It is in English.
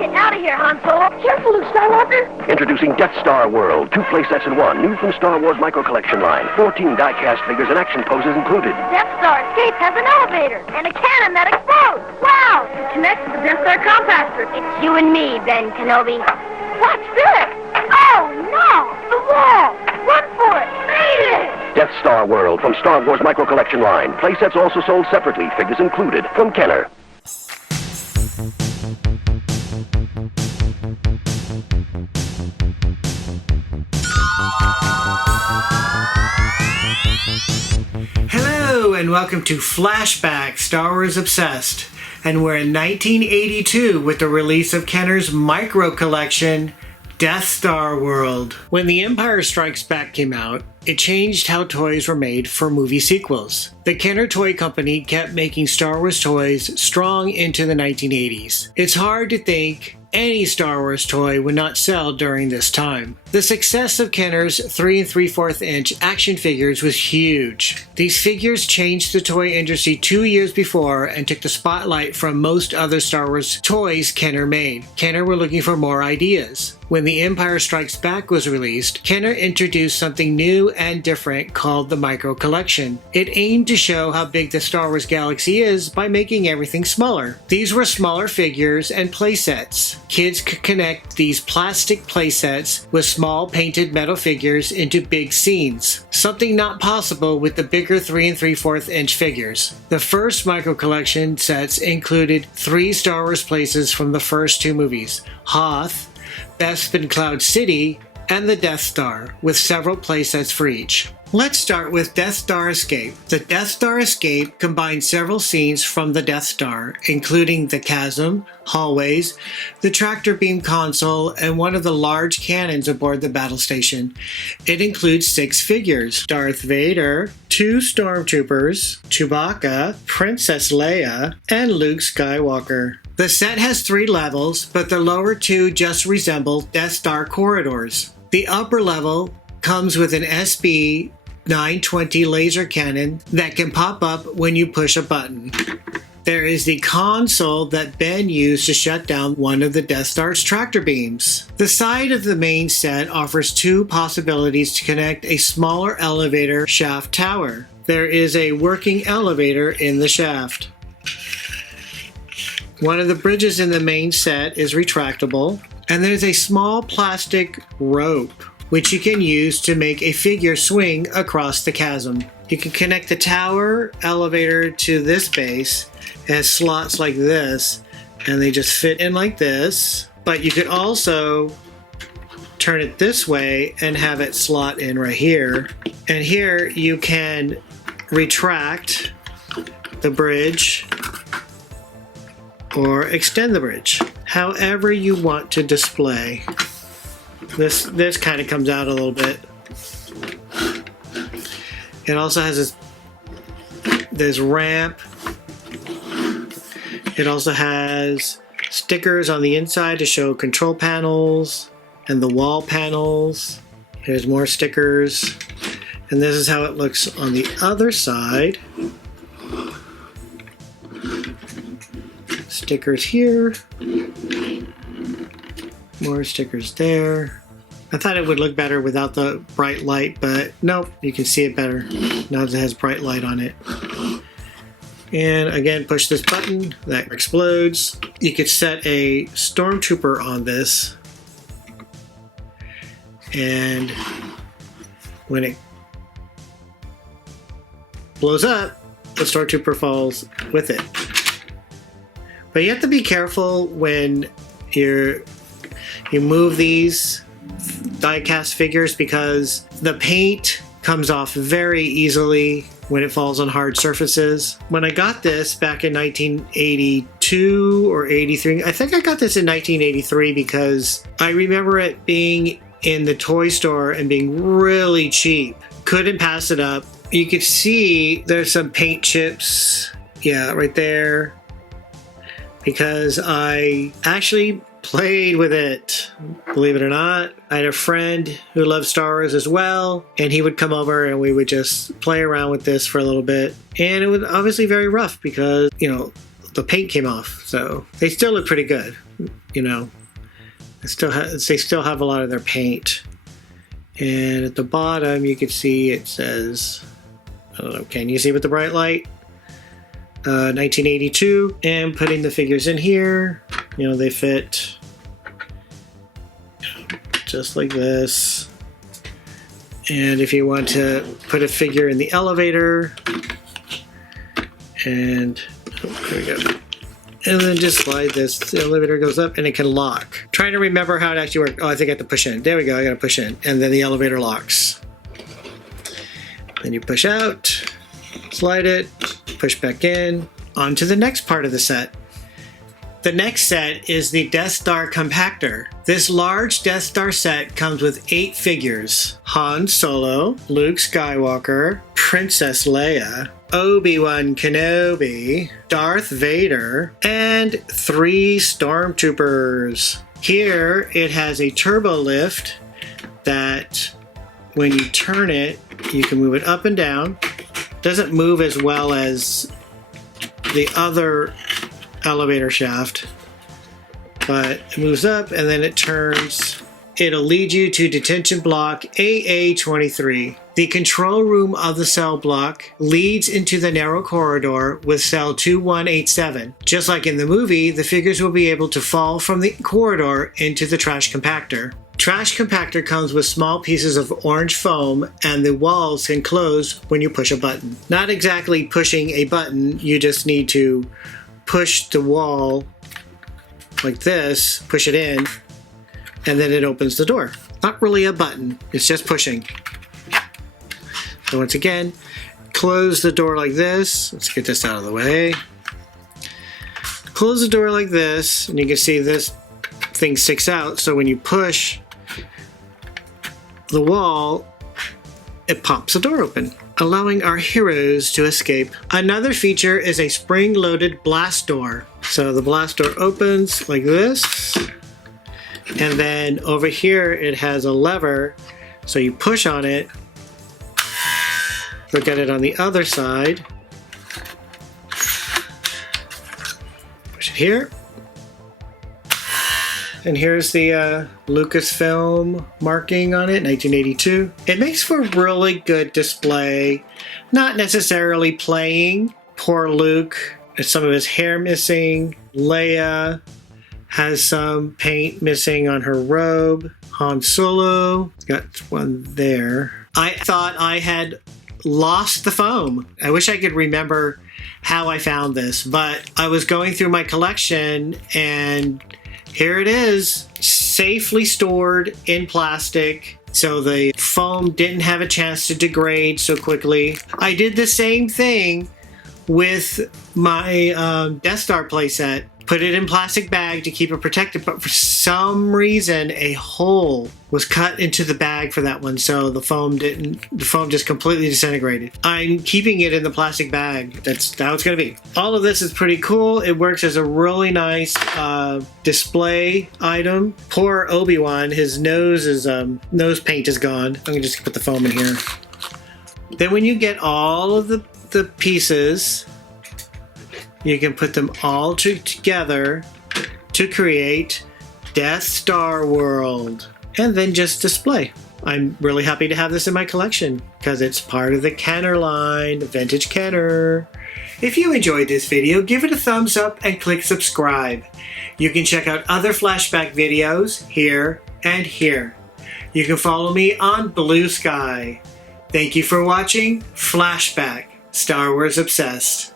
Get out of here, Han Solo. Careful, Luke Skywalker. Introducing Death Star World. 2 playsets in 1. New from Star Wars Micro Collection line. 14 die-cast figures and action poses included. Death Star Escape has an elevator and a cannon that explodes. Wow! It connects to the Death Star compactor. It's you and me, Ben Kenobi. Watch this! Oh, no! The wall! Run for it! Made it! Death Star World from Star Wars Micro Collection line. Playsets also sold separately. Figures included. From Kenner. Hello and welcome to Flashback, Star Wars Obsessed. And we're in 1982 with the release of Kenner's micro collection, Death Star World. When The Empire Strikes Back came out, it changed how toys were made for movie sequels. The Kenner Toy Company kept making Star Wars toys strong into the 1980s. It's hard to think any Star Wars toy would not sell during this time. The success of Kenner's 3 3/4 inch action figures was huge. These figures changed the toy industry 2 years before and took the spotlight from most other Star Wars toys Kenner made. Kenner were looking for more ideas. When The Empire Strikes Back was released, Kenner introduced something new and different called the Micro Collection. It aimed to show how big the Star Wars galaxy is by making everything smaller. These were smaller figures and playsets. Kids could connect these plastic playsets with small painted metal figures into big scenes, something not possible with the bigger 3 3/4 inch figures. The first Micro Collection sets included 3 Star Wars places from the first 2 movies, Hoth, Bespin Cloud City, and the Death Star, with several playsets for each. Let's start with Death Star Escape. The Death Star Escape combines several scenes from the Death Star, including the chasm, hallways, the tractor beam console, and one of the large cannons aboard the battle station. It includes 6 figures: Darth Vader, 2 stormtroopers, Chewbacca, Princess Leia, and Luke Skywalker. The set has 3 levels, but the lower 2 just resemble Death Star corridors. The upper level comes with an SB 920 laser cannon that can pop up when you push a button. There is the console that Ben used to shut down one of the Death Star's tractor beams. The side of the main set offers 2 possibilities to connect a smaller elevator shaft tower. There is a working elevator in the shaft. One of the bridges in the main set is retractable, and there's a small plastic rope which you can use to make a figure swing across the chasm. You can connect the tower elevator to this base. It has slots like this, and they just fit in like this. But you could also turn it this way and have it slot in right here. And here you can retract the bridge or extend the bridge, however you want to display. This kind of comes out a little bit. It also has this ramp. It also has stickers on the inside to show control panels and the wall panels. There's more stickers. And this is how it looks on the other side. Stickers here. More stickers there. I thought it would look better without the bright light, but nope, you can see it better now that it has bright light on it. And again, push this button, that explodes. You could set a stormtrooper on this, and when it blows up, the stormtrooper falls with it. But you have to be careful when you move these die-cast figures, because the paint comes off very easily when it falls on hard surfaces. When I got this back in 1982 or 83, I think I got this in 1983 because I remember it being in the toy store and being really cheap. Couldn't pass it up. You could see there's some paint chips, yeah, right there, because I actually played with it, believe it or not. I had a friend who loved Star Wars as well, and he would come over and we would just play around with this for a little bit. And it was obviously very rough because, you know, the paint came off. So they still look pretty good, you know. They still have a lot of their paint. And at the bottom, you can see it says, I don't know, can you see with the bright light? 1982. And putting the figures in here, you know, they fit just like this. And if you want to put a figure in the elevator, and there we go. And then just slide this, the elevator goes up and it can lock. Trying to remember how it actually works. Oh, I think I have to push in. There we go, I gotta push in. And then the elevator locks. Then you push out, slide it, push back in. On to the next part of the set. The next set is the Death Star Compactor. This large Death Star set comes with 8 figures. Han Solo, Luke Skywalker, Princess Leia, Obi-Wan Kenobi, Darth Vader, and 3 Stormtroopers. Here it has a turbo lift that when you turn it, you can move it up and down. Doesn't move as well as the other elevator shaft, but it moves up and then it turns. It'll lead you to detention block AA23. The control room of the cell block leads into the narrow corridor with cell 2187. Just like in the movie, the figures will be able to fall from the corridor into the trash compactor. Trash compactor comes with small pieces of orange foam and the walls can close when you push a button. Not exactly pushing a button, you just need to push the wall like this, push it in, and then it opens the door. Not really a button, it's just pushing. So once again, close the door like this. Let's get this out of the way. Close the door like this, and you can see this thing sticks out, so when you push the wall, it pops the door open, allowing our heroes to escape. Another feature is a spring-loaded blast door. So the blast door opens like this, and then over here it has a lever, so you push on it. Look at it on the other side. Push it here. And here's the Lucasfilm marking on it, 1982. It makes for a really good display. Not necessarily playing. Poor Luke, some of his hair missing. Leia has some paint missing on her robe. Han Solo, got one there. I thought I had lost the foam. I wish I could remember how I found this, but I was going through my collection and here it is, safely stored in plastic, so the foam didn't have a chance to degrade so quickly. I did the same thing with my Death Star playset. Put it in plastic bag to keep it protected, but for some reason a hole was cut into the bag for that one, so the foam just completely disintegrated. I'm keeping it in the plastic bag. That's how it's gonna be. All of this is pretty cool. It works as a really nice display item. Poor Obi-Wan, his nose paint is gone. I'm gonna just put the foam in here. Then when you get all of the pieces, you can put them all together to create Death Star World and then just display. I'm really happy to have this in my collection because it's part of the Kenner line, the vintage Kenner. If you enjoyed this video, give it a thumbs up and click subscribe. You can check out other flashback videos here and here. You can follow me on Blue Sky. Thank you for watching Flashback, Star Wars Obsessed.